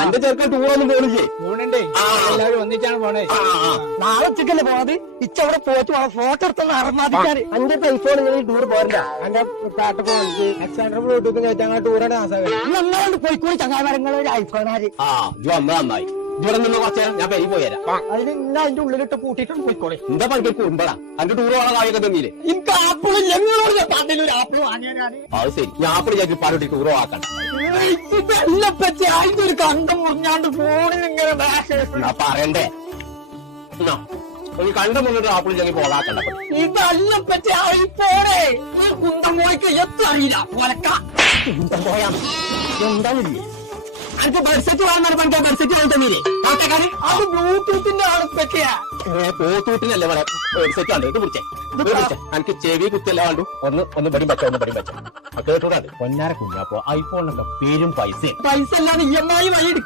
അന്റെ ചെറുക്കൻ ടൂറൊന്നും പോണില്ലേ? പോണുണ്ടേ, എല്ലാവരും ഒന്നിച്ചാണ് പോണേ. നാളെ ഉച്ചക്കല്ലേ പോണത്? ഇച്ചവിടെ പോയിട്ട് ഫോട്ടോ എടുത്തൊന്ന് അറമാതിക്കാറ്. അന്റെ ഐഫോൺ ഇങ്ങനെ ടൂർ പോരണ്ട. എന്റെ പാട്ടൊക്കെ വിളിച്ച് എക്സാൻഡർ ബ്ലൂടൂത്തും കഴിച്ച് അങ്ങനെ ടൂറാണ് ആസാനം. നന്നായിട്ട് പോയിക്കോളി ചങ്ങാമരങ്ങൾ ഒരു ഐഫോണാര്. ഇജ്ജ് വന്ന നന്നായി. ഇവിടെ നിന്ന് കുറച്ചു നേരം ഞാൻ പെരി പോയരാം. അതിന് ഇന്ന അതിന്റെ ഉള്ളിലിട്ട് പൂട്ടിയിട്ടുണ്ട് പോയിക്കോളി. എന്താ പണിക്ക് കുമ്പളാ അന്റെ ടൂർ പോകാൻ കായൊക്കെ തന്നില്ലേ? എനിക്ക് ആപ്പിള് ഞങ്ങളോട് പണ്ടിലൊരു ആപ്പിള് വാങ്ങിയാലാണ്. അത് ശരി, ഞാൻ അപ്പോൾ വിചാരിച്ചു പാലോട്ടി ടൂർ ആക്കണം. ഇതെല്ലാം പറ്റി അതിന്റെ ഒരു കണ്ടം മുറിഞ്ഞാണ്ട് ഫോണിൽ ഇങ്ങനെ എന്നാ പറയണ്ടേ? എന്നാ ഒരു കണ്ടു മുന്നിട്ട് ആപ്പിൾ ഞങ്ങൾ പോകാക്കണ്ട. ഇതെല്ലാം പറ്റി ഐഫോണേ ഈ കുന്തം പോയിക്ക് എത്ര അറിയില്ല കൊലക്ക കുന്തം പോയാ എന്താണില്ലേ? എനിക്ക് ബഡ്സെറ്റ് വാങ്ങാൻ പണിക്കാൻ ബഡ്സെറ്റ് വാങ്ങി തന്നീലേ? അത് ബ്ലൂടൂത്തിന്റെ ആളെപ്പറ്റിയാ. പോത്തൂട്ടിനല്ലേ ഇവിടെ ബഡ്സെറ്റ് ഉണ്ട്. ഇത് പിടിച്ചേ, ഇത് പിടിച്ചേ. എനിക്ക് ചെവി കുത്തിയല്ല വേണ്ടു. ഒന്ന് പടി വെച്ച, ഒന്ന് പടി വെച്ച. കേട്ടൂടാ പൊന്നാര കുഞ്ഞാപ്പോ ഐഫോണിനൊക്കെ പേരും പൈസ പൈസ അല്ലാതെ EMI വഴി എടുക്കാം.